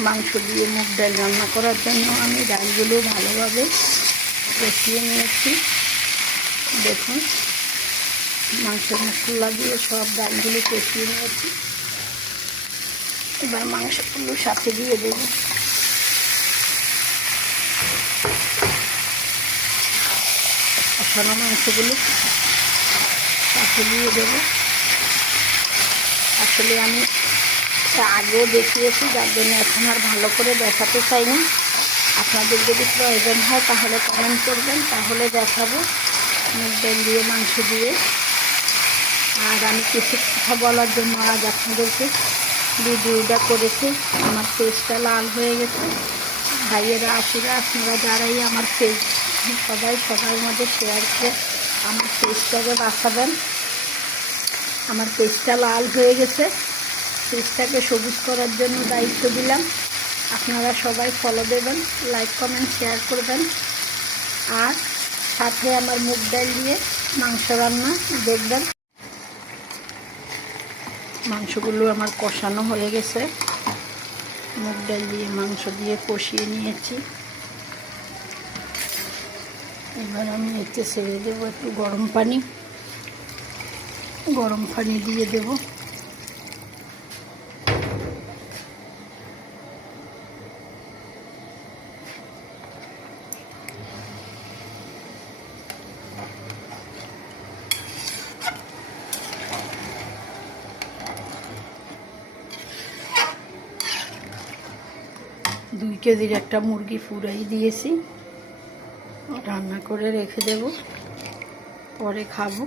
মাংস দিয়ে মুগ ডাল রান্না করার জন্য আমি ডালগুলো ভালোভাবে কষিয়ে নিয়েছি। দেখুন, মাংসের মশলা দিয়ে সব ডালগুলো কষিয়ে নিয়েছি। এবার মাংসগুলো সাথে দিয়ে দেব। কষানো মাংসগুলো সাথে দিয়ে দেব। আসলে আমি আগেও দেখিয়েছি, যার জন্য এখন আর ভালো করে দেখাতে চাই না। আপনাদের যদি প্রয়োজন হয় তাহলে কমেন্ট করবেন, তাহলে দেখাবো মুগ ডাল দিয়ে মাংস দিয়ে। আর আমি কিছু কথা বলার জন্য আজ আপনাদেরকে ভিডিওটা করেছি। আমার ফেসটা লাল হয়ে গেছে। ভাইয়েরা আপুরা আপনারা যারাই আমার ফেস সবার মধ্যে শেয়ার করে আমার ফেসটাকে বাঁচাবেন। আমার ফেসটা লাল হয়ে গেছে, ফেসটাকে সবুজ করার জন্য দায়িত্ব দিলাম। আপনারা সবাই ফলো দেবেন, লাইক কমেন্ট শেয়ার করবেন। আর সাথে আমার মুগ ডাল দিয়ে মাংস রান্না দেখবেন। মাংসগুলো আমার কষানো হয়ে গেছে, মুগ ডাল দিয়ে মাংস দিয়ে কষিয়ে নিয়েছি। এবার আমি এতে ছেড়ে দেবো একটু গরম পানি দিয়ে দেব। দুই কেজির একটা মুরগি ফুরাই দিয়েছি, রান্না করে রেখে দেব, পরে খাবো।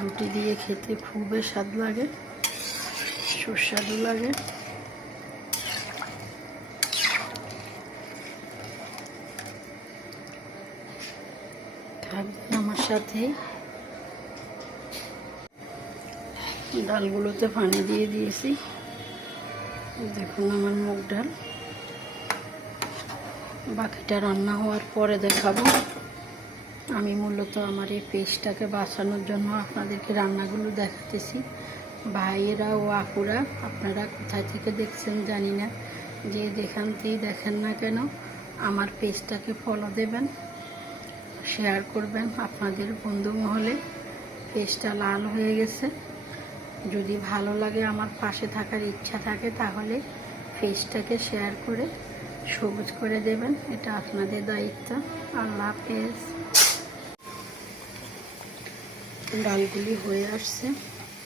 রুটি দিয়ে খেতে খুবই স্বাদ লাগে, সুস্বাদু লাগে। আমার সাথে ডালগুলোতে পানি দিয়ে দিয়েছি। দেখুন আমার মুগ ডাল, বাকিটা রান্না হওয়ার পরে দেখাবো। আমি মূলত আমার এই পেস্টটাকে বাঁচানোর জন্য আপনাদেরকে রান্নাগুলো দেখাতেছি। ভাইয়েরা ও আপুরা আপনারা কোথায় থেকে দেখছেন জানি না, যে যেখানতেই দেখেন না কেন আমার পেস্টটাকে ফলো দেবেন, শেয়ার করবেন আপনাদের বন্ধু মহলে। পেস্টটা লাল হয়ে গেছে, যদি ভালো লাগে, আমার পাশে থাকার ইচ্ছা থাকে, তাহলে পেস্টটাকে শেয়ার করে সবুজ করে দেবেন। এটা আপনাদের দায়িত্ব। আল্লাহ হাফেজ। ডালগুলি হয়ে আসছে।